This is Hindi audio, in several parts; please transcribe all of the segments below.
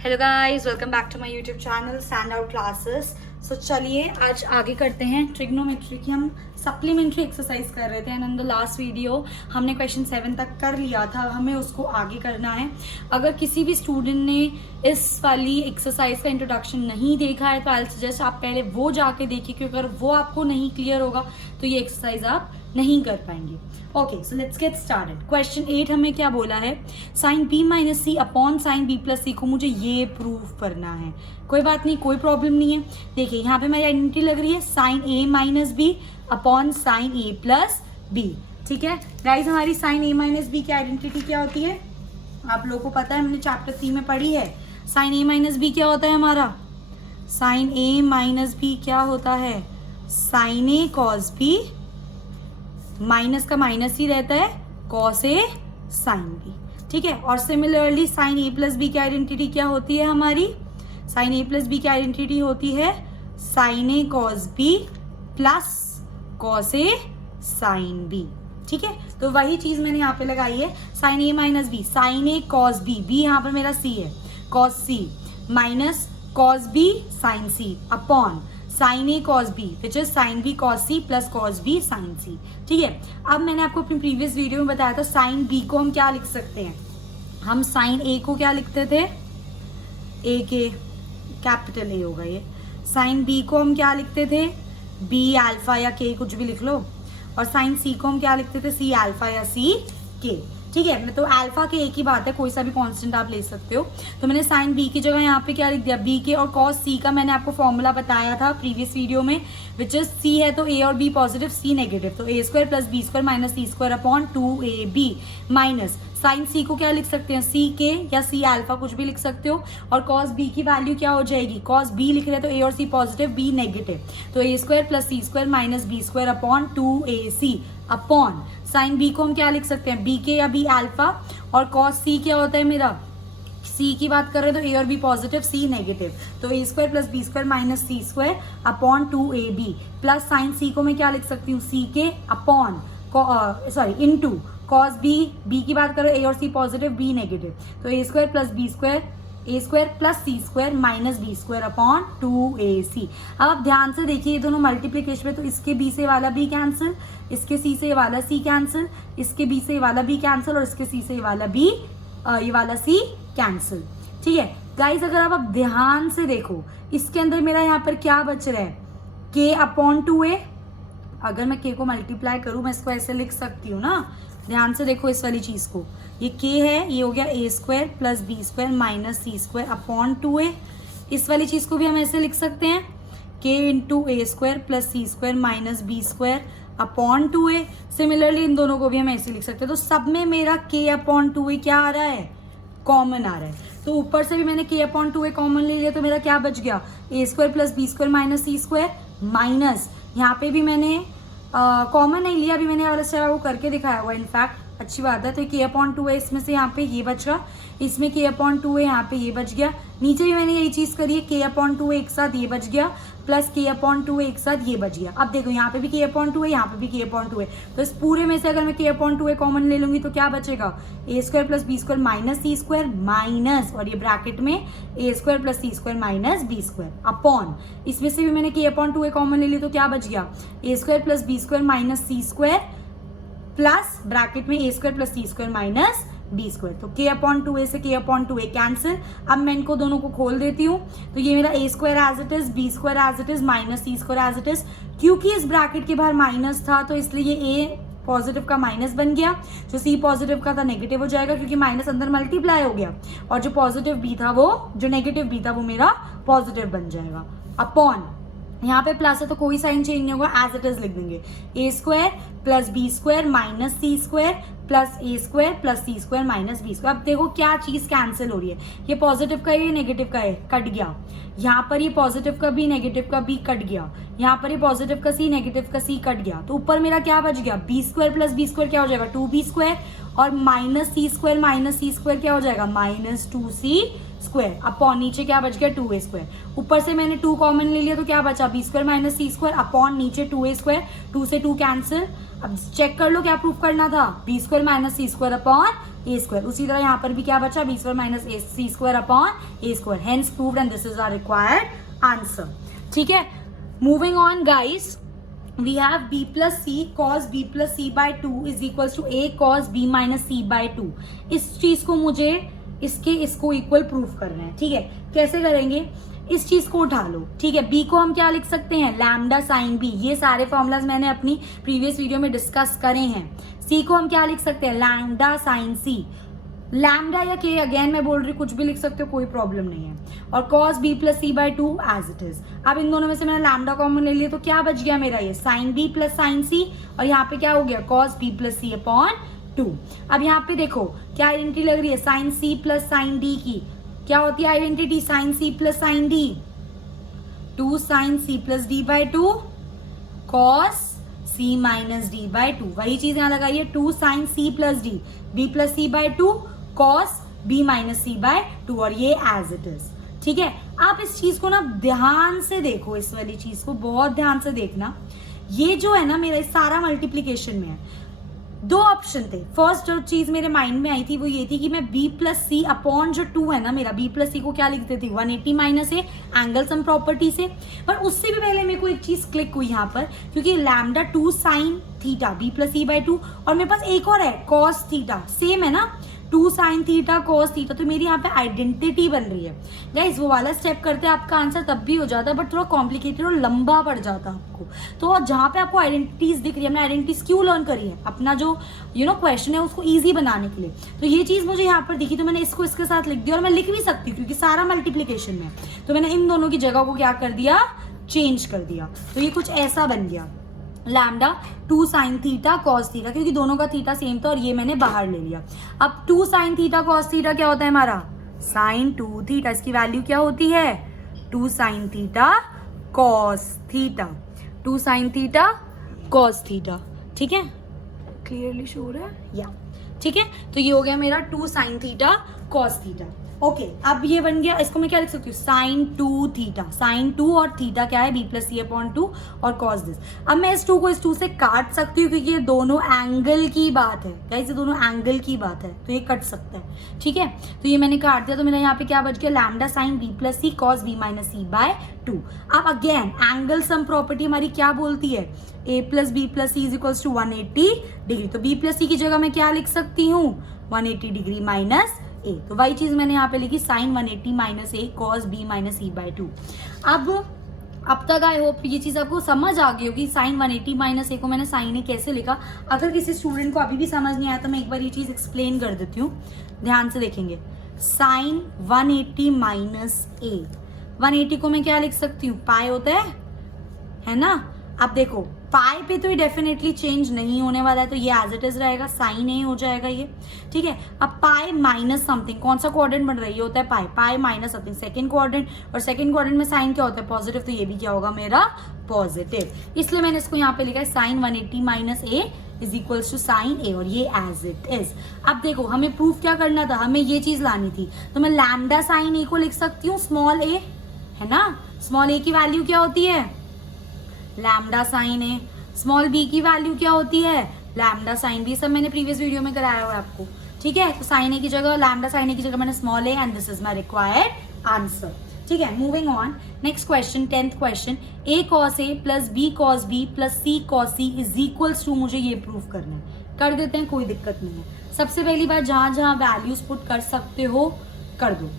Hello guys, welcome back to my YouTube channel Stand Out Classes. So चलिए आज आगे करते हैं ट्रिग्नोमेट्री की। हम सप्लीमेंट्री एक्सरसाइज कर रहे थे and in the last video हमने क्वेश्चन 7 तक कर लिया था। हमें उसको आगे करना है। अगर किसी भी स्टूडेंट ने इस वाली एक्सरसाइज का इंट्रोडक्शन नहीं देखा है तो आई सजेस्ट आप पहले वो जाके देखिए, क्योंकि अगर वो आपको नहीं क्लियर होगा तो ये एक्सरसाइज आप नहीं कर पाएंगे। Okay, so let's get started. Question 8 हमें क्या बोला है, साइन बी माइनस सी upon sine B plus C को मुझे ये प्रूव करना है। कोई बात नहीं, कोई प्रॉब्लम नहीं है। देखिए यहाँ पे मेरी आइडेंटिटी लग रही है sine A minus b upon sine A plus B. ठीक है गाइज, हमारी साइन ए माइनस बी की आइडेंटिटी क्या होती है आप लोगों को पता है, हमने चैप्टर 3 में पढ़ी है। साइन ए माइनस बी क्या होता है हमारा, साइन ए माइनस बी क्या होता है, sine A cos b, minus का माइनस ही रहता है, कॉस ए साइन बी। ठीक है, और similarly sign A plus B की आइडेंटिटी क्या होती है हमारी, साइन ए प्लस बी की आइडेंटिटी होती है sine A cos B plus cos A sine B. ठीक है, तो वही चीज मैंने यहाँ पे लगाई है, sine A minus B, sine A cos B, B यहाँ पर मेरा सी है, cos C minus cos B sine C upon sine A cos B which is sine B cos C plus cos B sine C. ठीक है, अब मैंने आपको अपनी प्रीवियस वीडियो में बताया था साइन बी को हम क्या लिख सकते हैं, हम साइन ए को क्या लिखते थे, ए के कैपिटल ए होगा ये, साइन बी को हम क्या लिखते थे, बी अल्फा या के कुछ भी लिख लो, और साइन सी को हम क्या लिखते थे, सी अल्फा या सी के। ठीक है, मैं तो अल्फा के एक ही बात है, कोई सा भी कांस्टेंट आप ले सकते हो। तो मैंने साइन बी की जगह यहाँ पे क्या लिख दिया, बी के, और कॉस सी का मैंने आपको फॉर्मूला बताया था प्रीवियस वीडियो में, विच इज सी है तो ए और बी पॉजिटिव, सी नेगेटिव, तो A square plus B square minus C square upon 2ab minus sine C को क्या लिख सकते हैं, सी के या सी अल्फा कुछ भी लिख सकते हो, और कॉस बी की वैल्यू क्या हो जाएगी, कॉस बी लिख रहे हैं तो ए और सी पॉजिटिव, बी नेगेटिव, तो A square plus C square minus B square upon 2ac upon sine B को हम क्या लिख सकते हैं, बी के या बी अल्फा, और कॉस सी क्या होता है मेरा, सी की बात कर रहे हैं तो ए और बी पॉजिटिव, सी नेगेटिव, तो A square plus B square minus C square upon 2ab plus sine C को मैं क्या लिख सकती हूँ, सी के upon into cos B, B की बात करो ए और सी पॉजिटिव, बी नेगेटिव, तो A square plus B square, A square plus C square minus B square upon 2ac। अब आप ध्यान से देखिए ये दोनों मल्टीप्लीकेशन में, तो इसके बी से वाला बी कैंसिल, इसके सी से वाला सी कैंसिल, इसके बी से वाला बी कैंसिल, और इसके सी से वाला बी ये वाला सी कैंसिल। ठीक है गाइज, अगर आप ध्यान से देखो इसके अंदर मेरा यहाँ पर क्या बच रहा है, k अपॉन 2a। अगर मैं k को मल्टीप्लाई करूँ मैं इसको ऐसे लिख सकती हूँ ना, ध्यान से देखो इस वाली चीज को, ये k है, ये हो गया a square plus B square minus C square upon 2a। इस वाली चीज को भी हम ऐसे लिख सकते हैं, k इंटू ए स्क्वायर प्लस सी square minus B square upon 2a। Similarly इन दोनों को भी हम ऐसे लिख सकते हैं। तो सब में मेरा k अपॉन 2a क्या आ रहा है, कॉमन आ रहा है, तो ऊपर से भी मैंने k अपॉन 2a कॉमन ले लिया, तो मेरा क्या बच गया, a square plus B square minus C square minus, यहाँ पे भी मैंने कॉमन नहीं लिया, अभी मैंने वाला वो करके दिखाया हुआ, इनफैक्ट अच्छी बात है। तो k अपॉन 2 है, इसमें से यहाँ पे ये बच रहा, इसमें k अपॉन 2 है, यहाँ पे ये बच गया, नीचे भी मैंने यही चीज करी है, k अपॉन 2 एक साथ ये बच गया प्लस k अपॉन 2 एक साथ ये बच गया। अब देखो यहाँ पे भी k अपॉन 2 है, यहाँ पे भी k अपॉन 2 है, तो इस पूरे में से अगर मैं k अपॉन 2 कॉमन ले लूंगी तो क्या बचेगा, a square plus B square minus C square minus, और ये ब्रैकेट में a square plus C square minus B square upon, इसमें से भी मैंने k अपॉन 2 कॉमन ले ली तो क्या बच गया, a square plus B square minus C square plus bracket में a square plus C square minus B square, तो k अपॉन 2a से k अपॉन 2a कैंसिल। अब मैं इनको दोनों को खोल देती हूँ, तो ये मेरा a square as it is, B square as it is minus C square as it is, क्योंकि इस ब्रैकेट के बाहर माइनस था तो इसलिए ये a पॉजिटिव का माइनस बन गया, जो सी पॉजिटिव का था नेगेटिव हो जाएगा, क्योंकि माइनस अंदर मल्टीप्लाई हो गया, और जो पॉजिटिव बी था वो, जो नेगेटिव बी था वो मेरा पॉजिटिव बन जाएगा अपॉन, यहाँ पे प्लस है तो कोई साइन चेंज नहीं होगा, एज इट इज लिख देंगे, A square plus B square minus C square plus A square plus C square minus B square. अब देखो क्या चीज कैंसिल हो रही है, ये पॉजिटिव का है, ये नेगेटिव का है, कट गया, यहाँ पर ये पॉजिटिव का बी नेगेटिव का बी कट गया, यहाँ पर ये पॉजिटिव का सी नेगेटिव का सी कट गया, तो ऊपर मेरा क्या बच गया, b square plus B square क्या हो जाएगा, 2b स्क्वायर, और माइनस सी स्क्वायर क्या हो जाएगा, माइनस 2c स्क्वायर अपॉन, नीचे क्या बच गया, 2a स्क्वायर, ऊपर से मैंने 2 कॉमन ले लिया तो क्या बचा, बी स्क्वायर माइनस सी स्क्वायर अपॉन नीचे 2a स्क्वायर, 2 से 2 कैंसिल। अब चेक कर लो क्या प्रूफ करना था, b square minus C square upon a square. उसी तरह यहाँ पर भी क्या बचा, B square minus A C square upon a square, hence proved and this is our required answer. ठीक है, moving on guys, we have b plus c cos b plus c by 2 is equals to a cos b minus c by 2। इस चीज को मुझे इसको इक्वल प्रूफ करना है। ठीक है, कैसे करेंगे, इस चीज को उठा लो। ठीक है, b को हम क्या लिख सकते हैं, लैम्डा साइन b, ये सारे फॉर्मूलाज मैंने अपनी प्रीवियस वीडियो में डिस्कस करे हैं। c को हम क्या लिख सकते हैं, लैम्डा साइन c, लैम्डा या के अगेन मैं बोल रही हूँ, कुछ भी लिख सकते हो, कोई प्रॉब्लम नहीं है। और cos b plus c by 2 as it is. अब इन दोनों में से मैंने लैम्डा कॉमन ले लिया तो क्या बच गया मेरा, ये sine b plus sine c, और यहाँ पे क्या हो गया, cos b plus c upon 2। अब यहाँ पे देखो क्या आइडेंटिटी लग रही है, sine c plus sine d की क्या होती है identity, sine c plus sine d, 2 sine c plus d by 2 cos c minus d by 2। वही चीज यहाँ लगाइए, 2 sine c plus d, b plus c by 2 cos b minus c by 2, और ये एज इट इज। ठीक है, आप इस चीज को ना ध्यान से देखो, इस वाली चीज को बहुत ध्यान से देखना। ये जो है ना मेरा सारा मल्टीप्लीकेशन में है, दो ऑप्शन थे। फर्स्ट जो चीज मेरे माइंड में आई थी वो ये थी कि मैं b प्लस सी अपॉन जो 2 है ना मेरा, b प्लस सी को क्या लिखते थे, 180 minus A angle sum property से। पर उससे भी पहले मेरे को एक चीज क्लिक हुई यहाँ पर, क्योंकि lambda 2 sine theta b plus c by 2, और मेरे पास एक और है कॉस थीटा, सेम है ना, 2 साइन थीटा कॉस थीटा, तो मेरी यहाँ पे आइडेंटिटी बन रही है। गाइस वो वाला स्टेप करते आपका आंसर तब भी हो जाता है, बट थोड़ा कॉम्प्लिकेटेड और लंबा पड़ जाता है आपको। तो जहाँ पे आपको आइडेंटिटीज दिख रही है, हमने आइडेंटिटीज क्यों लर्न करी है, अपना जो क्वेश्चन है उसको ईजी बनाने के लिए। तो ये चीज मुझे यहाँ पर दिखी तो मैंने इसको इसके साथ लिख दिया, और मैं लिख भी सकती हूँ क्योंकि सारा मल्टीप्लीकेशन में, तो मैंने इन दोनों की जगह को क्या कर दिया, चेंज कर दिया। तो ये कुछ ऐसा बन गया, lambda 2 sine theta cos theta, क्योंकि दोनों का थीटा सेम था और ये मैंने बाहर ले लिया। अब 2 साइन थीटा कॉस थीटा क्या होता है हमारा, साइन 2 थीटा, इसकी वैल्यू क्या होती है, 2 sine theta cos theta, 2 sine theta cos theta. ठीक है, क्लियरली शो है या, ठीक है, तो ये हो गया मेरा 2 sine theta cos theta. Okay, अब ये बन गया, इसको मैं क्या लिख सकती हूँ, साइन 2 थीटा, साइन 2 और थीटा क्या है, b प्लस सी अपॉन 2 और कॉस दिस। अब मैं इस 2 को इस 2 से काट सकती हूँ क्योंकि ये दोनों एंगल की बात है, गाइस ये दोनों एंगल की बात है, तो ये कट सकता है। ठीक है, तो ये मैंने काट दिया, तो मेरा यहाँ पे क्या बच गया, लैम्डा साइन b प्लस सी कॉस b माइनस सी बाय 2। अब अगेन एंगल सम प्रॉपर्टी हमारी क्या बोलती है, a plus B plus c is equals to 180 degree, तो b प्लस सी की जगह मैं क्या लिख सकती हूँ, 180 डिग्री माइनस ए, तो वही चीज मैंने यहाँ पे लिखी, sine 180 minus a cos b minus c by 2। अब तक आई होप ये चीज आपको समझ आ गई होगी, साइन 180 माइनस ए को मैंने साइन ए कैसे लिखा। अगर किसी स्टूडेंट को अभी भी समझ नहीं आया तो मैं एक बार ये चीज एक्सप्लेन कर देती हूँ, ध्यान से देखेंगे। साइन 180 माइनस ए, 180 को मैं क्या लिख सकती हूँ, पाई होता है ना। अब देखो पाई पे तो ये डेफिनेटली चेंज नहीं होने वाला है, तो ये एज इट इज रहेगा, साइन ए हो जाएगा ये। ठीक है, अब पाई माइनस समथिंग, कौन सा क्वाड्रेंट बन रहा है, ये होता है pi, pi minus something second quadrant, और सेकंड क्वाड्रेंट में साइन क्या होता है, पॉजिटिव, तो ये भी क्या होगा मेरा पॉजिटिव, इसलिए मैंने इसको यहाँ पे लिखा है sine 180 minus A is equals to sine A, और ये एज इट इज। अब देखो हमें प्रूफ क्या करना था, हमें ये चीज लानी थी, तो मैं लैम्डा साइन ए को लिख सकती हूँ स्मॉल ए, है ना, स्मॉल ए की वैल्यू क्या होती है, लैम्डा साइन ए, स्मॉल बी की वैल्यू क्या होती है, लैम्डा साइन बी, सब मैंने प्रीवियस वीडियो में कराया हुआ है आपको। ठीक है, तो साइन ए की जगह, लैम्डा साइन ए की जगह मैंने small a, and this is my required answer. ठीक है, moving on, next question, 10th question, a cos a plus b cos b plus c cos c is equals to, मुझे ये प्रूफ करना है, कर देते हैं, कोई दिक्कत नहीं है। सबसे पहली बात, जहां जहां वैल्यूज पुट कर सकते हो कर दो।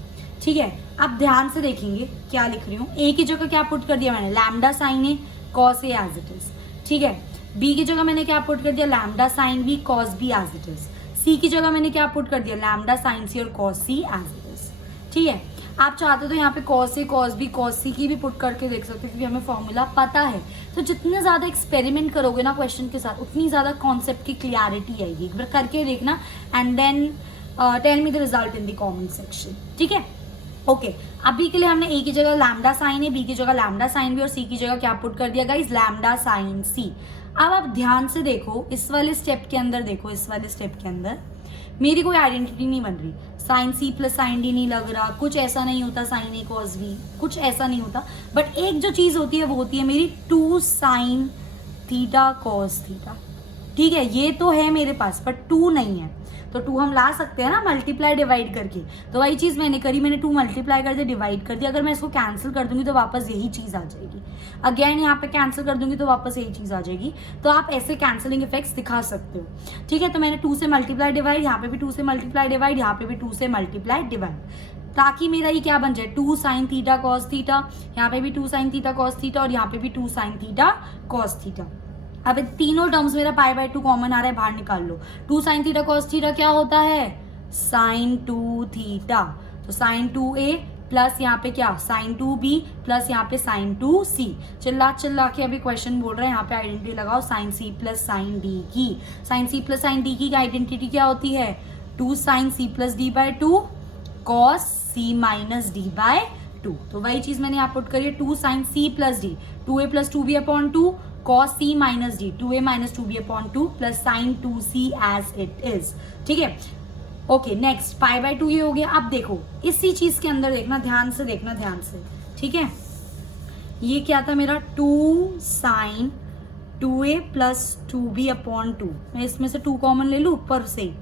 ठीक है, अब ध्यान से देखेंगे क्या लिख रही हूँ, a की जगह क्या पुट कर दिया मैंने, lambda sine a cos a as it is. ठीक है, b की जगह मैंने क्या पुट कर दिया, lambda sine b cos b as it is. c की जगह मैंने क्या पुट कर दिया, लैम्डा साइन c और cos c as it is. ठीक है, आप चाहते तो यहाँ पे cos a cos b cos c की भी पुट करके देख सकते हो, क्योंकि हमें फॉर्मूला पता है। तो जितने ज्यादा एक्सपेरिमेंट करोगे ना क्वेश्चन के साथ, उतनी ज्यादा कॉन्सेप्ट की क्लियरिटी आएगी। एक बार करके देखना and then tell me the result in the comment section. ठीक है, ओके, अभी के लिए हमने a की जगह लैम्डा साइन है, b की जगह लैम्डा साइन b और c की जगह क्या पुट कर दिया गाइस, लैम्डा साइन c। अब आप ध्यान से देखो, इस वाले स्टेप के अंदर देखो, इस वाले स्टेप के अंदर मेरी कोई आइडेंटिटी नहीं बन रही, sine c plus sine d नहीं लग रहा, कुछ ऐसा नहीं होता, साइन a cos b कुछ ऐसा नहीं होता, बट एक जो चीज होती है वो होती है मेरी 2 साइन थीटा cos थीटा। ठीक है, ये तो है मेरे पास पर 2 नहीं है, तो 2 हम ला सकते हैं ना मल्टीप्लाई डिवाइड करके। तो वही चीज़ मैंने करी, मैंने 2 मल्टीप्लाई कर दिया, डिवाइड कर दिया। अगर मैं इसको कैंसिल कर दूंगी तो वापस यही चीज़ आ जाएगी। अगेन यहाँ पे कैंसिल कर दूंगी तो वापस यही चीज़ आ जाएगी। तो आप ऐसे कैंसिलिंग इफेक्ट्स दिखा सकते हो। ठीक है, तो मैंने 2 से मल्टीप्लाई डिवाइड, यहाँ पे भी 2 से मल्टीप्लाई डिवाइड, यहाँ पे भी 2 से मल्टीप्लाई डिवाइड, ताकि मेरा ये क्या बन जाए 2 sin थीटा cos थीटा, यहाँ पे भी 2 sin थीटा cos थीटा और यहाँ पे भी 2 sin थीटा cos थीटा। अब तीनों टर्म्स मेरा π/2 कॉमन आ रहा है, बाहर निकाल लो। 2 sin थीटा cos थीटा क्या होता है sin 2 थीटा, तो sin 2a प्लस यहाँ पे क्या sin 2b प्लस यहाँ पे sin 2c। चिल्ला के अभी क्वेश्चन बोल रहे हैं, यहाँ पे आइडेंटिटी लगाओ sin c plus sin d की। sin c plus sin d की आइडेंटिटी क्या होती है 2 sin c plus d by 2 cos c minus d by 2। तो वही चीज मैंने यहाँ पुट करी है 2 sin c plus d 2a plus 2b upon 2 cos c minus d 2a minus 2b upon 2 plus sin 2c as it is. ठीक है, ओके नेक्स्ट π/2 ये हो गया। अब देखो इसी चीज के अंदर देखना, ध्यान से देखना, ध्यान से। ठीक है, ये क्या था मेरा 2 sin 2a plus 2b upon 2। मैं इसमें से 2 कॉमन ले लूँ ऊपर से,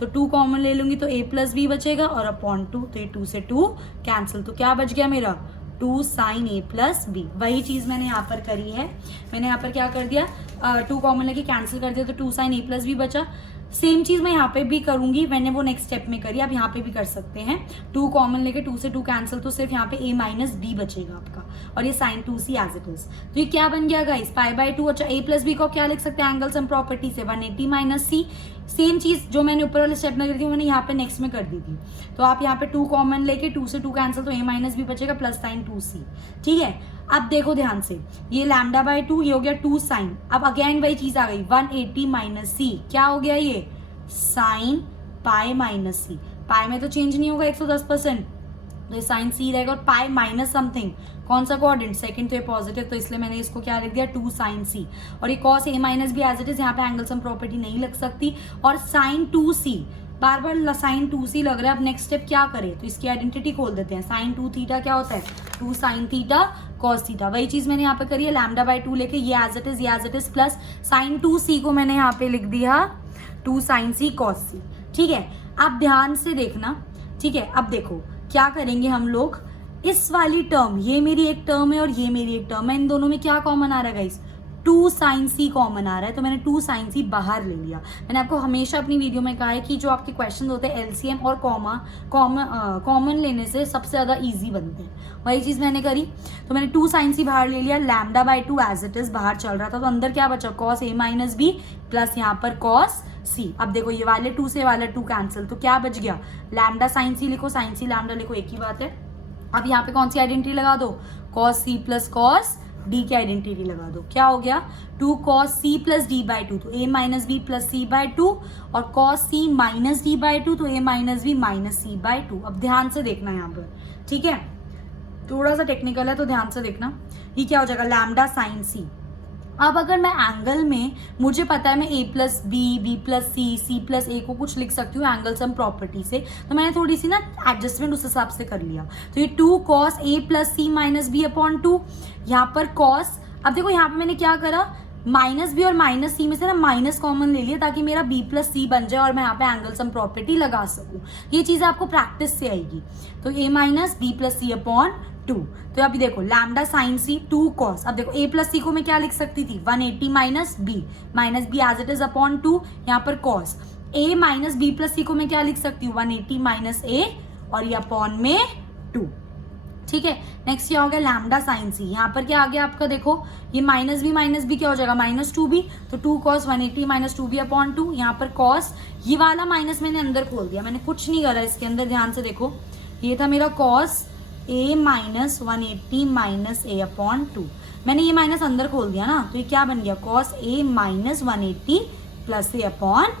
तो 2 कॉमन ले लूंगी तो a प्लस b बचेगा और अपॉन 2, तो ये 2 से 2 कैंसिल, तो क्या बच गया मेरा 2 sin a प्लस b। वही चीज मैंने यहाँ पर करी है। मैंने यहाँ पर क्या कर दिया 2 कॉमन लेके कैंसिल कर दिया, तो 2 sin a प्लस b बचा। सेम चीज मैं यहाँ पे भी करूंगी, मैंने वो नेक्स्ट स्टेप में करी, आप यहाँ पे भी कर सकते हैं। 2 कॉमन लेके 2 से 2 कैंसिल, तो सिर्फ यहाँ पे a माइनस b बचेगा आपका, और ये sin 2c as it is. तो ये क्या बन गया गाइस π/2। अच्छा a प्लस b को क्या लिख सकते हैं एंगल सम प्रॉपर्टी से 180 माइनस c। सेम चीज जो मैंने ऊपर वाले स्टेप में करी थी मैंने यहाँ पे नेक्स्ट में कर दी थी। तो आप यहाँ पे 2 कॉमन लेके 2 से 2 कैंसिल, तो a माइनस b बचेगा प्लस sin 2c। ठीक है, अब देखो ध्यान से, ये लैम्डा बाई 2 ये हो गया 2 sin। अब अगेन वही चीज आ गई 180 माइनस c, क्या हो गया ये sin पाई माइनस c। पाई में तो चेंज नहीं होगा 110%, तो ये sin c रहेगा, और पाई माइनस समथिंग, कौन सा कोऑर्डिनेट सेकंड, तो ये पॉजिटिव, तो इसलिए मैंने इसको क्या लिख दिया 2 sin c। और ये cos a minus b as it is, यहाँ पे एंगल सम प्रॉपर्टी नहीं लग सकती। और sin 2c बार बार sin 2c लग रहा है। अब नेक्स्ट स्टेप क्या करें, तो इसकी आइडेंटिटी खोल देते हैं। sin 2 थीटा क्या होता है 2 sin थीटा cos थीटा। वही चीज मैंने यहाँ पे करी है, लैम्डा बाई 2 लेके ये as it is plus sin 2c को मैंने यहाँ पे लिख दिया 2 sin c cos c। ठीक है, अब ध्यान से देखना। ठीक है, अब देखो क्या करेंगे हम लोग, इस वाली टर्म, ये मेरी एक टर्म है और ये मेरी एक टर्म है, इन दोनों में क्या कॉमन आ रहा है गाइस 2 sin c कॉमन आ रहा है, तो मैंने 2 sin c बाहर ले लिया। मैंने आपको हमेशा अपनी वीडियो में कहा है कि जो आपके क्वेश्चन होते हैं एलसीएम और कॉमन लेने से सबसे ज्यादा इजी बनते हैं। वही चीज मैंने करी, तो मैंने 2 sin c बाहर ले लिया, lambda by 2 as it is बाहर चल रहा था, तो अंदर क्या बचा cos a minus b plus यहाँ पर cos c। अब देखो ये वाले 2 से वाला 2 कैंसिल, तो क्या बच गया लैम्डा sin c लिखो, sin c लैम्डा लिखो, एक ही बात है। अब यहाँ पे कौन सी आइडेंटिटी लगा दो cos c plus cos d की आइडेंटिटी लगा दो, क्या हो गया 2 cos c plus d by 2, तो a minus b plus c by 2, और cos c minus d by 2, तो a minus b minus c by 2। अब ध्यान से देखना यहाँ पर, ठीक है, थोड़ा सा टेक्निकल है तो ध्यान से देखना। ये क्या हो जाएगा लैम्डा sin c। अब अगर मैं एंगल में, मुझे पता है मैं a plus B plus C plus A को कुछ लिख सकती हूँ एंगल सम प्रॉपर्टी से, तो मैंने थोड़ी सी ना एडजस्टमेंट उस हिसाब से कर लिया। तो ये 2 cos a plus c minus b upon 2, यहाँ पर cos, अब देखो यहाँ पे मैंने क्या करा माइनस बी और माइनस सी में से ना माइनस कॉमन ले लिया ताकि मेरा b प्लस सी बन जाए और मैं यहाँ पे एंगल सम प्रॉपर्टी लगा सकूँ। ये चीज़ आपको प्रैक्टिस से आएगी। तो a minus B plus c upon 2, तो अभी देखो लैम्डा साइन सी 2 cos, अब देखो a प्लस सी को मैं क्या लिख सकती थी 180 minus B as it is upon 2, यहाँ पर cos a minus B plus C को मैं क्या लिख सकती हूँ 180 माइनस a और ये अपॉन में 2। ठीक है, नेक्स्ट क्या हो गया लैम्डा साइन सी, यहाँ पर क्या आ गया आपका देखो ये माइनस बी क्या हो जाएगा माइनस 2b, तो 2 cos 180 माइनस 2b अपॉन 2, यहाँ पर cos, ये वाला माइनस मैंने अंदर खोल दिया, मैंने कुछ नहीं करा इसके अंदर, ध्यान से देखो ये था मेरा cos a minus 180 minus a upon 2, मैंने ये माइनस अंदर खोल दिया ना, तो ये क्या बन गया cos a minus 180 plus a upon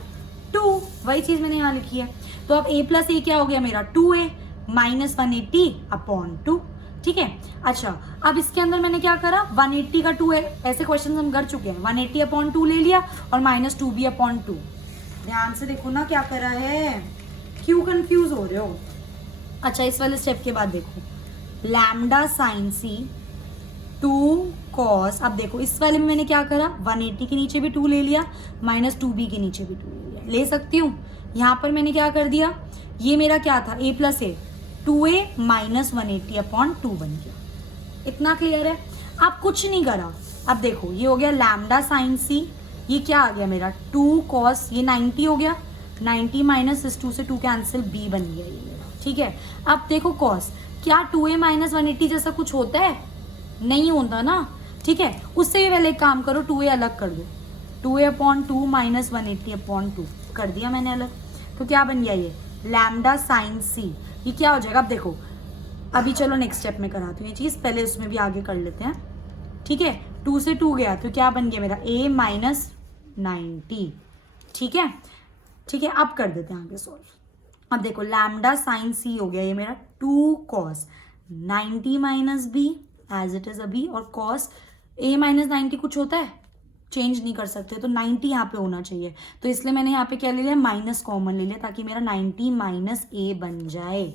2, वही चीज मैंने यहाँ लिखी है। तो अब a प्लस a क्या हो गया मेरा 2a माइनस 180 अपॉन 2। ठीक है, अच्छा अब इसके अंदर मैंने क्या करा 180 का 2 है, ऐसे क्वेश्चन हम कर चुके हैं, 180 अपॉन 2 ले लिया और माइनस 2b अपॉन 2। ध्यान से देखो ना क्या करा है, क्यों कंफ्यूज हो रहे हो। अच्छा इस वाले स्टेप के बाद देखो लैम्डा साइन सी 2 कॉस, अब देखो इस वाले में मैंने क्या करा, 180 के नीचे भी 2 ले लिया, माइनस 2b के नीचे भी 2 ले लिया, ले सकती हूँ। यहाँ पर मैंने क्या कर दिया, ये मेरा क्या था, a plus A, 2a minus 180/2 बन गया। इतना क्लियर है। अब कुछ नहीं करा, अब देखो ये हो गया लैम्डा साइन सी, ये क्या आ गया मेरा 2 कॉस, ये 90 हो गया, 90 माइनस इस 2 से 2 कैंसिल, b बन गया ये मेरा। ठीक है, अब देखो कॉस, क्या 2a माइनस 180 जैसा कुछ होता है, नहीं होता ना। ठीक है, उससे भी पहले एक काम करो, 2a अलग कर दो, 2a/2 माइनस 180/2 कर दिया मैंने अलग, तो क्या बन गया ये लैम्डा साइन सी। ये क्या हो जाएगा, अब देखो, अभी चलो नेक्स्ट स्टेप में कराती हूँ ये चीज़, पहले उसमें भी आगे कर लेते हैं। ठीक है, 2 से 2 गया तो क्या बन गया मेरा a माइनस 90। ठीक है, ठीक है, अब कर देते हैं आगे सॉल्व। अब देखो लैम्डा साइन सी हो गया ये मेरा 2 cos 90 minus b as it is अभी, और कॉस a माइनस 90 कुछ होता है, चेंज नहीं कर सकते, तो 90 यहाँ पे होना चाहिए, तो इसलिए मैंने यहाँ पे क्या ले लिया, माइनस कॉमन ले लिया, ताकि मेरा 90 माइनस a बन जाए।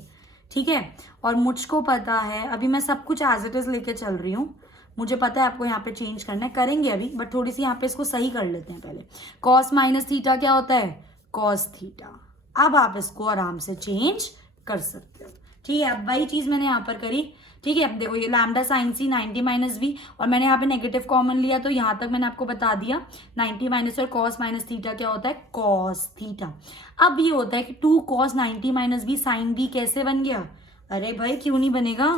ठीक है, और मुझको पता है, अभी मैं सब कुछ एज इट इज लेके चल रही हूँ, मुझे पता है आपको यहाँ पे चेंज करना है, करेंगे अभी, बट थोड़ी सी यहाँ पे इसको सही कर लेते हैं पहले। कॉस माइनस थीटा क्या होता है, कॉस थीटा। अब आप इसको आराम से चेंज कर सकते हो। ठीक है, अब वही चीज मैंने यहाँ पर करी। ठीक है, अब देखो ये लैम्डा साइन सी 90 माइनस बी, और मैंने यहाँ पे नेगेटिव कॉमन लिया, तो यहाँ तक मैंने आपको बता दिया 90 माइनस और कॉस माइनस थीटा क्या होता है, कॉस थीटा। अब ये होता है कि 2 cos 90 minus B sine b कैसे बन गया, अरे भाई क्यों नहीं बनेगा,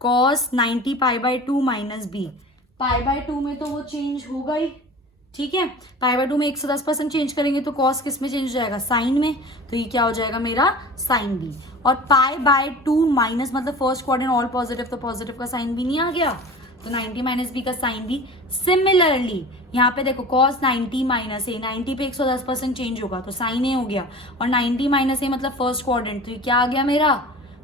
कॉस 90 π/2 माइनस बी, π/2 में तो वो चेंज होगा ही। ठीक है, π/2 में 110% चेंज करेंगे तो कॉस किस में चेंज हो जाएगा, साइन में, तो ये क्या हो जाएगा मेरा साइन बी। और π/2 माइनस मतलब फर्स्ट क्वाड्रेंट ऑल पॉजिटिव, तो पॉजिटिव का साइन बी नहीं आ गया, तो 90 माइनस बी का साइन बी। सिमिलरली यहाँ पे देखो कॉस 90 माइनस ए, 90 पे 110% चेंज होगा तो साइन ए हो गया, और 90 माइनस ए मतलब फर्स्ट क्वाड्रेंट, तो ये क्या आ गया मेरा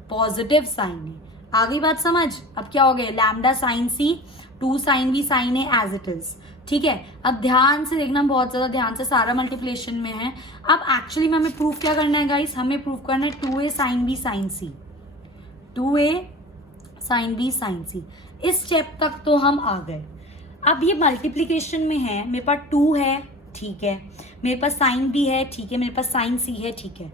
पॉजिटिव साइन ए। आ गई बात समझ। अब क्या हो गया, lambda sine c 2 sine b sine a as it is. ठीक है, अब ध्यान से देखना, बहुत ज्यादा ध्यान से, सारा मल्टीप्लिकेशन में है। अब एक्चुअली में हमें प्रूफ क्या करना है गाइस, हमें प्रूफ करना है 2a साइन बी साइन सी, 2a साइन बी साइन सी। इस स्टेप तक तो हम आ गए। अब ये मल्टीप्लिकेशन में है, मेरे पास 2 है, ठीक है, मेरे पास साइन बी है, ठीक है, मेरे पास साइन सी है, ठीक है,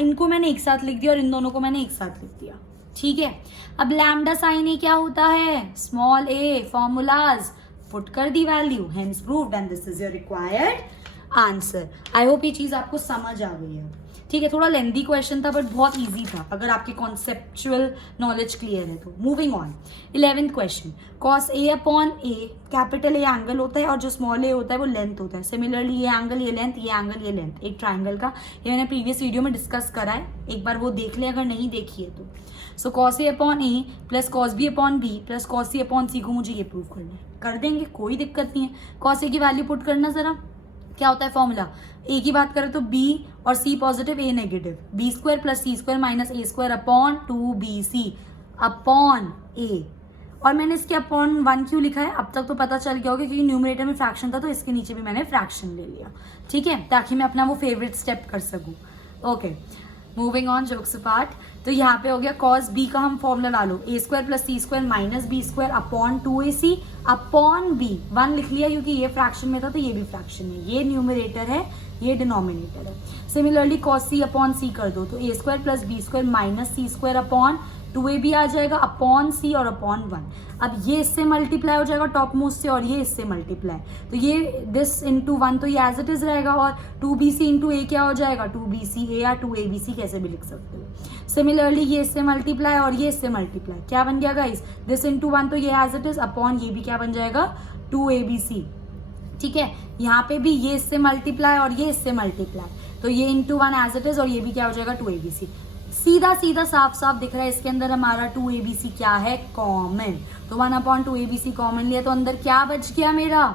इनको मैंने एक साथ लिख दिया और इन दोनों को मैंने एक साथ लिख दिया। ठीक है, अब लैम्डा साइन ए क्या होता है, स्मॉल ए, फॉर्मूलाज पुट कर दी value, hence proved, and this is your required answer. I hope ये चीज आपको समझ आ गई है। ठीक है, थोड़ा लेंदी क्वेश्चन था बट बहुत इजी था अगर आपकी कॉन्सेप्चुअल नॉलेज क्लियर है तो। Moving on, 11th question, cos A upon A, capital A angle होता है और जो स्मॉल ए होता है वो लेंथ होता है। सिमिलरली ये एंगल ये लेंथ, ये एंगल ये लेंथ, एक ट्राइंगल का, ये मैंने प्रीवियस वीडियो में डिस्कस करा है, एक बार वो देख ले अगर नहीं देखी है तो। So cos A upon A plus cos B upon B plus cos C upon C को मुझे ये प्रूव करना है, कर देंगे, कोई दिक्कत नहीं है। कॉस ए की वैल्यू पुट करना जरा, क्या होता है फॉर्मूला, ए की बात करें तो बी और C positive A negative, B square plus C square minus A square upon 2bc upon ए। और मैंने इसके अपॉन 1 क्यों लिखा है, अब तक तो पता चल गया होगा क्योंकि न्यूमरेटर में फ्रैक्शन था तो इसके नीचे भी मैंने फ्रैक्शन ले लिया। ठीक है, ताकि मैं अपना वो फेवरेट स्टेप कर सकूँ। Okay, moving on, jokes apart. तो यहाँ पे हो गया कॉस बी का हम फॉर्मूला डालो, A square plus C square minus B square upon 2ac upon B. 1 लिख लिया क्योंकि ये फ्रैक्शन में था तो ये भी फ्रैक्शन है, ये न्यूमरेटर है ये डिनोमिनेटर है। Similarly cos C upon C कर दो तो A square plus B square minus C square upon 2ab आ जाएगा अपॉन सी और अपॉन 1। अब ये इससे मल्टीप्लाई हो जाएगा टॉप मोस्ट से और ये इससे मल्टीप्लाई, तो ये दिस इंटू 1 तो ये एज इट इज रहेगा, और 2bc इंटू ए क्या हो जाएगा 2bca या 2abc कैसे भी लिख सकते हो। सिमिलरली ये इससे मल्टीप्लाई और ये इससे मल्टीप्लाई, क्या बन गया गाइस, दिस इंटू 1 तो ये एज इट इज अपॉन ये भी क्या बन जाएगा 2abc। ठीक है, यहाँ पे भी ये इससे मल्टीप्लाई और ये इससे मल्टीप्लाई, तो ये इंटू 1 एज इट इज और ये भी क्या हो जाएगा 2abc। सीधा सीधा साफ साफ दिख रहा है इसके अंदर हमारा 2abc क्या है, कॉमन, तो 1/2abc कॉमन लिया तो अंदर क्या बच गया मेरा,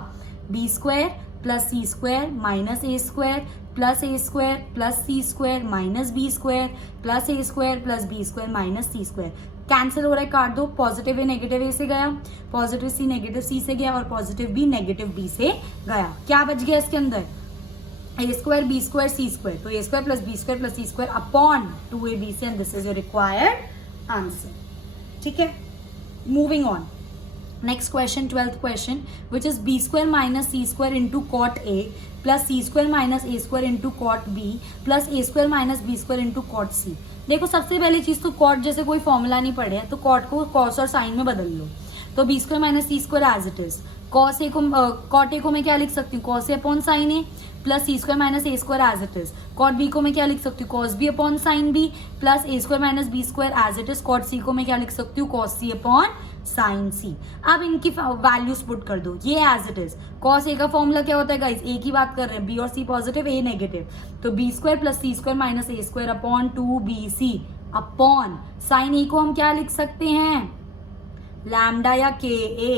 B square plus C square minus A square plus A square plus C square minus B square plus A square plus B square minus C square. Cancel हो रहा है, काट दो, पॉजिटिव ए नेगेटिव ए से गया, पॉजिटिव सी नेगेटिव सी से गया और पॉजिटिव बी नेगेटिव बी से गया। क्या बच गया इसके अंदर, A square B square C square, तो A square plus B square plus C square upon 2abc and this is your required answer. ठीक है, moving on, next question 12th question which is B square minus C square into cot A plus C square minus A square into cot B plus A square minus B square into cot C. देखो सबसे पहली चीज तो कॉट जैसे कोई फॉर्मूला नहीं पढ़े है तो कॉट को कॉस और साइन में बदल लो। तो B square minus C square as it is, cos A को कॉट ए को मैं क्या लिख सकती हूँ, cos A upon sine A plus C square minus A square as it is. Cot B को मैं क्या लिख सकती हूँ, cos B upon sine B plus A square minus B square as it is. Cot C को मैं क्या लिख सकती हूँ, कॉस सी अपॉन साइन सी। अब इनकी वैल्यूज पुट कर दो, ये एज इट इज। कॉस ए का फॉर्मूला क्या होता है गाइस, ए की बात कर रहे हैं, बी और सी पॉजिटिव ए नेगेटिव, तो B square plus C square minus A square upon 2bc upon sine A को हम क्या लिख सकते हैं, लैम्डा या के ए।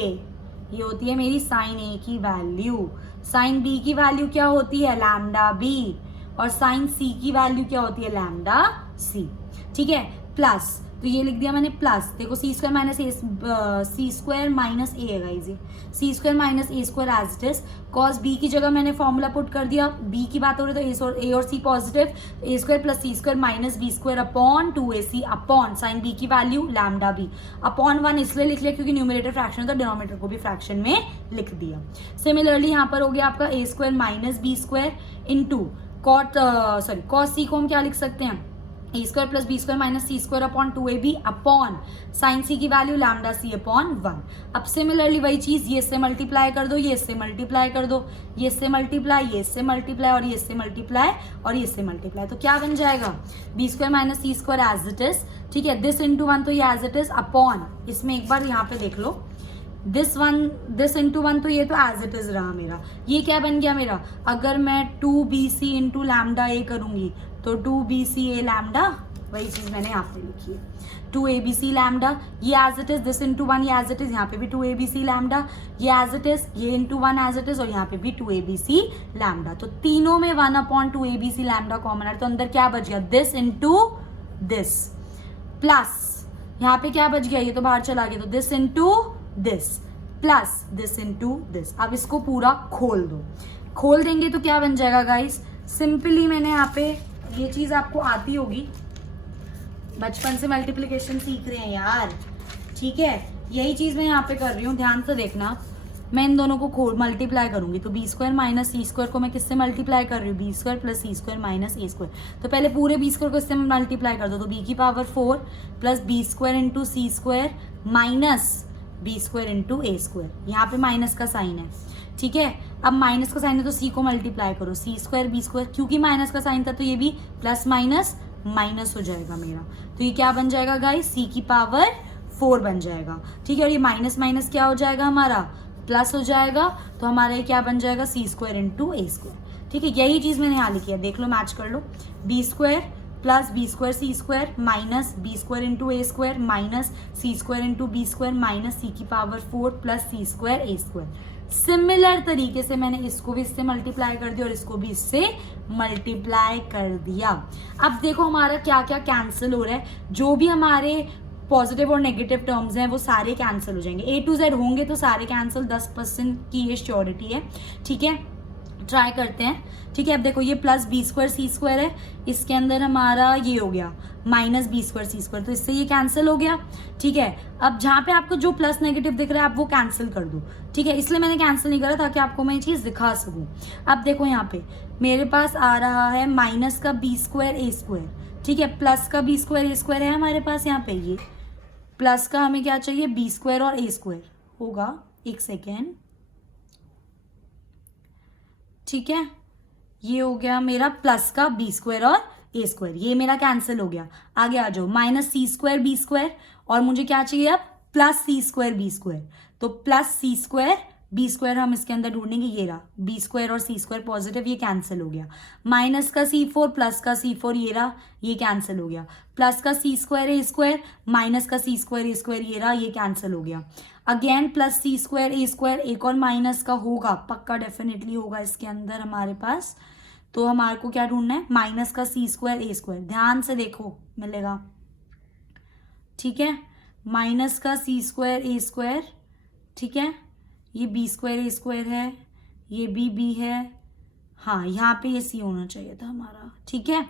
ये होती है मेरी साइन ए की वैल्यू। साइन बी की वैल्यू क्या होती है, लैम्डा बी, और साइन सी की वैल्यू क्या होती है, लैम्डा सी। ठीक है, प्लस, तो ये लिख दिया मैंने प्लस। देखो C square minus A, C square minus A है गाइस, ये C square minus A square as it is. Cos B की जगह मैंने फॉर्मूला पुट कर दिया, बी की बात हो रही है तो ए और C positive, A square plus C square minus B square upon 2ac upon sine B की वैल्यू लैम्डा बी अपॉन 1 इसलिए लिख लिया क्योंकि न्यूमरेटर फ्रैक्शन है तो डिनोमिनेटर को भी फ्रैक्शन में लिख दिया। सिमिलरली यहाँ पर हो गया आपका A square minus B square into cos C को हम क्या लिख सकते हैं, A square plus B square minus C square upon 2ab upon sine C की वैल्यू लैम्डा सी अपॉन 1। अब सिमिलरली वही चीज ये इससे मल्टीप्लाई कर दो, ये इससे मल्टीप्लाई कर दो, ये इससे मल्टीप्लाई, ये इससे मल्टीप्लाई, और ये इससे मल्टीप्लाई, और ये इससे मल्टीप्लाई, तो क्या बन जाएगा, b square minus C square as it is. ठीक है, दिस इंटू 1 तो ये एज इट इज अपॉन, इसमें एक बार यहाँ पे देख लो, दिस इंटू 1 तो ये तो एज इट इज रहा मेरा। ये क्या बन गया मेरा, अगर मैं 2bc इंटू लैम्डा ए करूंगी तो 2bc ए लैम्डा, वही चीज मैंने यहाँ पे लिखी है 2abc लैम्डा, ये as it is, this into 1 ये एज इट इज, यहाँ पे भी 2abc लैम्डा, ये एज इट इज, ये इंटू 1 एज इट इज, और यहाँ पे भी 2abc लैम्डा। तो तीनों में 1 अपॉन 2abc लैम्डा कॉमन है, तो अंदर क्या बच गया, दिस इंटू दिस, प्लस यहाँ पे क्या बच गया, ये तो बाहर चला गया, तो this into this plus this into this. अब इसको पूरा खोल दो, खोल देंगे तो क्या बन जाएगा गाइस, सिंपली मैंने यहाँ पे, ये चीज आपको आती होगी, बचपन से मल्टीप्लिकेशन सीख रहे हैं यार, ठीक है, यही चीज मैं यहाँ पे कर रही हूँ, ध्यान से देखना। मैं इन दोनों को खोल मल्टीप्लाई करूंगी तो बी स्क्वायर माइनस सी स्क्वायर को मैं किससे मल्टीप्लाई कर रही हूँ, B square plus C square minus A square. तो पहले पूरे बी स्क्वायर को इससे मल्टीप्लाई कर दो, तो बी की power 4 plus B square into C square minus B square into ए स्क्वायर, यहाँ पे माइनस का साइन है। ठीक है, अब माइनस का साइन है तो सी को मल्टीप्लाई करो, सी स्क्वायर बी स्क्वायर, क्योंकि माइनस का साइन था तो ये भी प्लस माइनस माइनस हो जाएगा मेरा, तो ये क्या बन जाएगा गाइस, सी की पावर 4 बन जाएगा। ठीक है, और ये माइनस माइनस क्या हो जाएगा हमारा, प्लस हो जाएगा, तो हमारा ये क्या बन जाएगा, सी स्क्वायर इंटू ए स्क्वायर। ठीक है, यही चीज मैंने यहाँ लिखी है, देख लो मैच कर लो, B square plus B square C square minus B square into ए स्क्वायर माइनस सी square into B square minus C की power 4 plus C square A square. Similar तरीके से मैंने इसको भी इससे मल्टीप्लाई कर दिया और इसको भी इससे मल्टीप्लाई कर दिया। अब देखो हमारा क्या क्या कैंसिल हो रहा है, जो भी हमारे पॉजिटिव और नेगेटिव टर्म्स हैं वो सारे कैंसिल हो जाएंगे, A to Z होंगे तो सारे कैंसिल, 10% की ये श्योरिटी है। ठीक है, ट्राई करते हैं। ठीक है, अब देखो ये plus B square C square है, इसके अंदर हमारा ये हो गया minus B square C square, तो इससे ये कैंसिल हो गया। ठीक है, अब जहाँ पे आपको जो प्लस नेगेटिव दिख रहा है आप वो कैंसिल कर दो। ठीक है, इसलिए मैंने कैंसिल नहीं करा ताकि आपको मैं ये चीज़ दिखा सकूँ। अब देखो यहाँ पे मेरे पास आ रहा है माइनस का बी स्क्वायर ए स्क्वायर, ठीक है, प्लस का बी स्क्वायर ए स्क्वायर है हमारे पास, यहाँ पे ये प्लस का हमें क्या चाहिए, बी स्क्वायर और ए स्क्वायर होगा, एक सेकेंड। ठीक है, ये हो गया मेरा प्लस का बी स्क्वायर और ए स्क्वायर, ये मेरा कैंसिल हो गया। आगे आ जाओ, माइनस सी स्क्वायर बी स्क्वायर, और मुझे क्या चाहिए अब, प्लस सी स्क्वायर बी स्क्वायर, तो प्लस सी स्क्वायर बी स्क्वायर हम इसके अंदर ढूंढेंगे, ये रहा बी स्क्वायर और सी स्क्वायर पॉजिटिव, ये कैंसिल हो गया। माइनस का C4 प्लस का C4 ये रहा, ये कैंसिल हो गया। प्लस का सी स्क्वायर ए स्क्वायर माइनस का सी स्क्वायर ए स्क्वायर ये रहा, ये कैंसिल हो गया। Again plus C square A square, एक और माइनस का होगा पक्का, डेफिनेटली होगा इसके अंदर हमारे पास, तो हमारे को क्या ढूंढना है, माइनस का सी स्क्वायर ए स्क्वायर, ध्यान से देखो मिलेगा। ठीक है, माइनस का सी स्क्वायर ए स्क्वायर, ठीक है, ये बी स्क्वायर ए स्क्वायर है, ये बी है, हाँ यहाँ पे ये सी होना चाहिए था हमारा। ठीक है,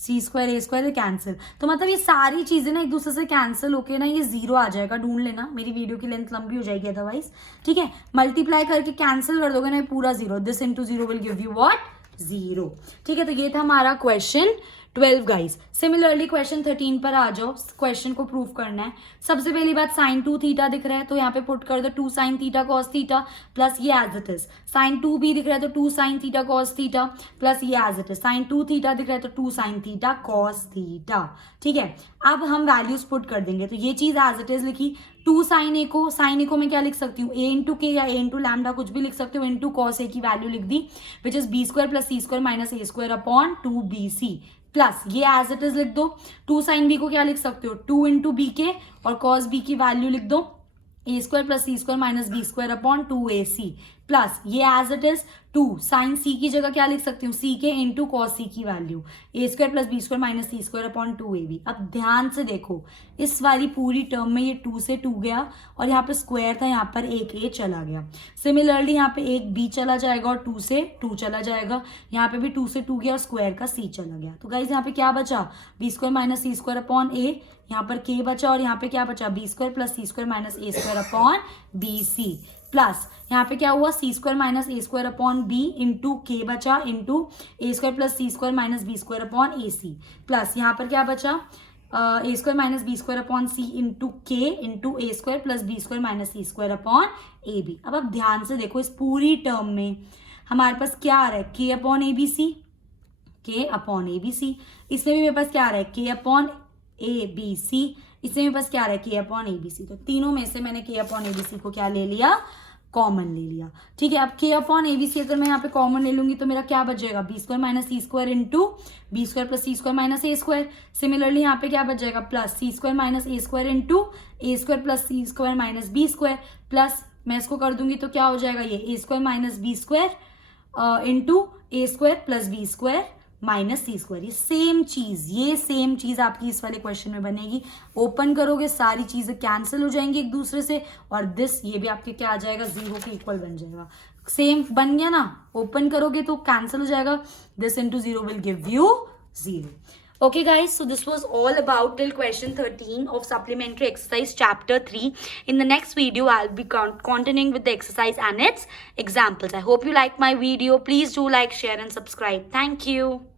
सी स्क्वायर ए स्क्वायर कैंसिल, तो मतलब ये सारी चीज़ें ना एक दूसरे से कैंसिल होके ना ये जीरो आ जाएगा, ढूंढ लेना, मेरी वीडियो की लेंथ लंबी हो जाएगी अदरवाइज, ठीक है। मल्टीप्लाई करके कैंसिल कर दोगे ना ये पूरा zero, this into zero will give you what, zero, ठीक है। तो ये था हमारा क्वेश्चन 12 गाइज। सिमिलरली क्वेश्चन 13 पर आ जाओ, क्वेश्चन को प्रूव करना है। सबसे पहली बात साइन 2 थीटा दिख रहा है तो यहाँ पे पुट कर दो 2 sine theta cos theta plus ये एज इट इज। साइन 2 भी दिख रहा है तो 2 sine theta cos theta plus ये as it is. Sine 2 theta दिख रहा है तो 2 साइन थीटा कॉस थीटा, ठीक है। अब हम वैल्यूज पुट कर देंगे, तो ये चीज एज इट इज लिखी। 2 साइन ए को मैं क्या लिख सकती हूँ, ए इंटू के या ए इंटू लैम्डा कुछ भी लिख सकते हो, इंटू कॉस ए की वैल्यू लिख दी which is B square plus C square minus A square upon 2bc plus ये एज इट इज लिख दो। 2 साइन बी को क्या लिख सकते हो, 2 इंटू बी के और कॉस बी की वैल्यू लिख दो A square plus C square minus B square upon 2ac plus ये as it is 2 sine C की जगह क्या लिख सकती हूँ, सी के इंटू कॉस सी की value A square plus B square minus C square upon 2ab। अब ध्यान से देखो इस वाली पूरी टर्म में ये 2 से 2 गया और यहाँ पे स्क्वायर था, यहाँ पर एक a चला गया। सिमिलरली यहाँ पे एक b चला जाएगा और 2 से 2 चला जाएगा, यहाँ पे भी 2 से 2 गया और स्क्वायर का c चला गया। तो गाइज यहाँ पे क्या बचा, B square minus C square upon a, यहाँ पर k बचा और यहाँ पे क्या बचा, B square plus C square minus A square upon bc plus यहाँ पे क्या हुआ, C square minus A square upon B into के बचा into A square plus C square minus B square upon A C plus यहाँ पर क्या बचा, A square minus B square upon C into के into A square plus B square minus C square upon A B. अब आप ध्यान से देखो इस पूरी टर्म में हमारे पास क्या आ रहा है, के अपॉन ए बी सी, के अपॉन ए बी सी। इसमें भी मेरे पास क्या आ रहा है, के अपॉन ए बी सी। इसमें मेरे पास क्या आ रहा है, के अपॉन ए बी सी। तो तीनों में से मैंने के अपॉन ए बी सी को क्या ले लिया, कॉमन ले लिया, ठीक है। अब के अपॉन ए बी सी अगर मैं यहाँ पे कॉमन ले लूंगी तो मेरा क्या बचेगा, B square minus C square into B square plus C square minus A square. Similarly यहाँ पे क्या बच जाएगा, plus C square minus A square into A square plus C square minus B square plus मैं इसको कर दूंगी तो क्या हो जाएगा, ये A square minus B square into A square plus B square minus C square. ये सेम चीज आपकी इस वाले क्वेश्चन में बनेगी। ओपन करोगे सारी चीजें कैंसिल हो जाएंगी एक दूसरे से और दिस ये भी आपके क्या आ जाएगा, जीरो के इक्वल बन जाएगा। सेम बन गया ना, ओपन करोगे तो कैंसिल हो जाएगा, this into zero will give you zero. Okay guys, so this was all about till question 13 of supplementary exercise chapter 3. In the next video, I'll be continuing with the exercise and its examples. I hope you like my video. Please do like, share and subscribe. Thank you.